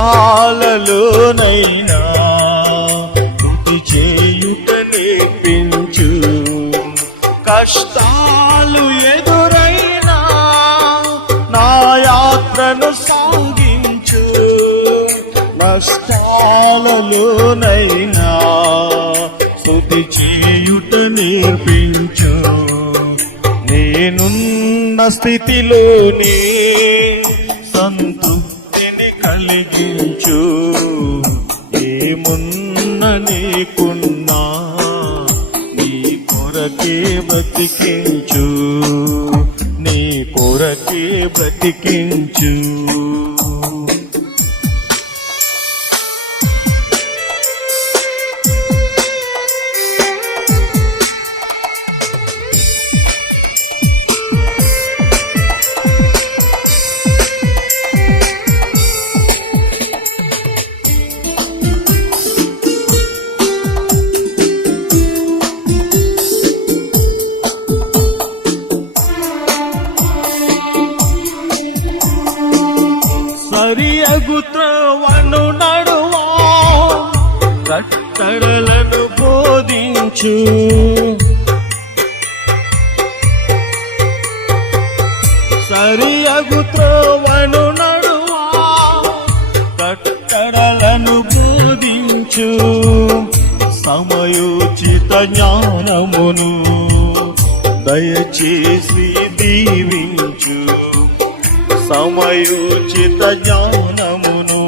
ఆలలోనైనా స్తుతి చేయుట నేర్పించు. కష్టాలు ఎదురైనా నా యాత్రను సాగించు. నష్టాలలోనైనా స్తుతి చేయుట నేర్పించు. నేనున్న స్థితిలోనే సంతృప్తిని కలిగించు. ఏమున్న నీకున్నా నీ కొరకే బ్రతికించు. నీ కొరకే బ్రతికించు. సరియగుత్రవను నడువా కట్టడలను బోధించు. సరియగుత్రవను నడువా కట్టడలను బోధించు. సమయోచిత జ్ఞానమును దయచేసి దీవించు. సమయోచిత జ్ఞానమును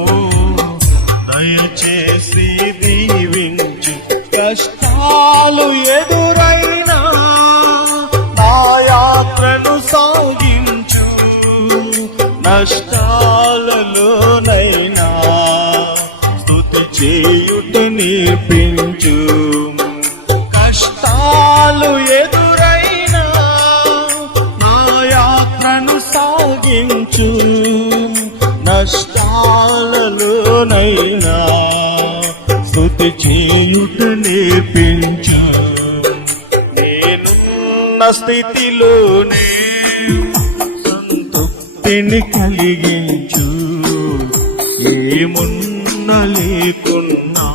దయచేసి దీవించు. కష్టాలు ఎదురైనా నా యాత్రను సాగించు. నష్టాలలోనైనా స్తుతి చేయుట నేర్పించు. కష్టాలు ఎదురైనా నా యాత్రను సాగించు. నష్టాలలోనైనా స్తుతి చేయుట నేర్పించు. నేనున్న స్థితిలోనే సంతృప్తిని కలిగించు. ఏమున్న లేకున్నా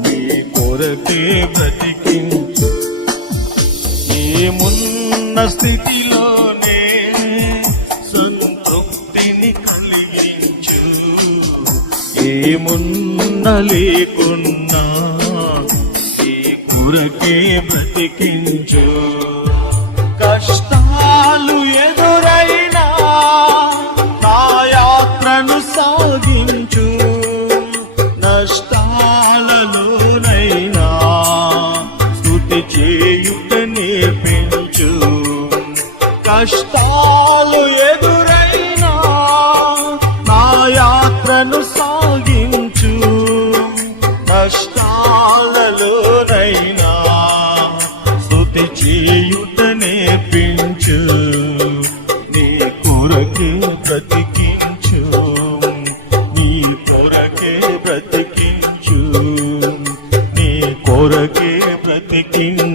నీ కొరకే బ్రతికించు. ఏమున్న స్థితిలోనే సంతృప్తిని కలిగించు. ఏమున్న లేకున్నా ఈ కొరకే బ్రతికించు. కష్టాలు ఎదురైనా నా యాత్రను సాగించు. నష్టాలలోనైనా స్తుతి చేయుట నేర్పించు. కష్టాలు ఎదురైనా నా యాత్రను సాగించు. నష్టాలలోనైనా స్తుతి చేయుట నేర్పించు. నీ కొరకే బ్రతికించు. నీ కొరకే బ్రతికించు. నీ కొరకే బ్రతికించు.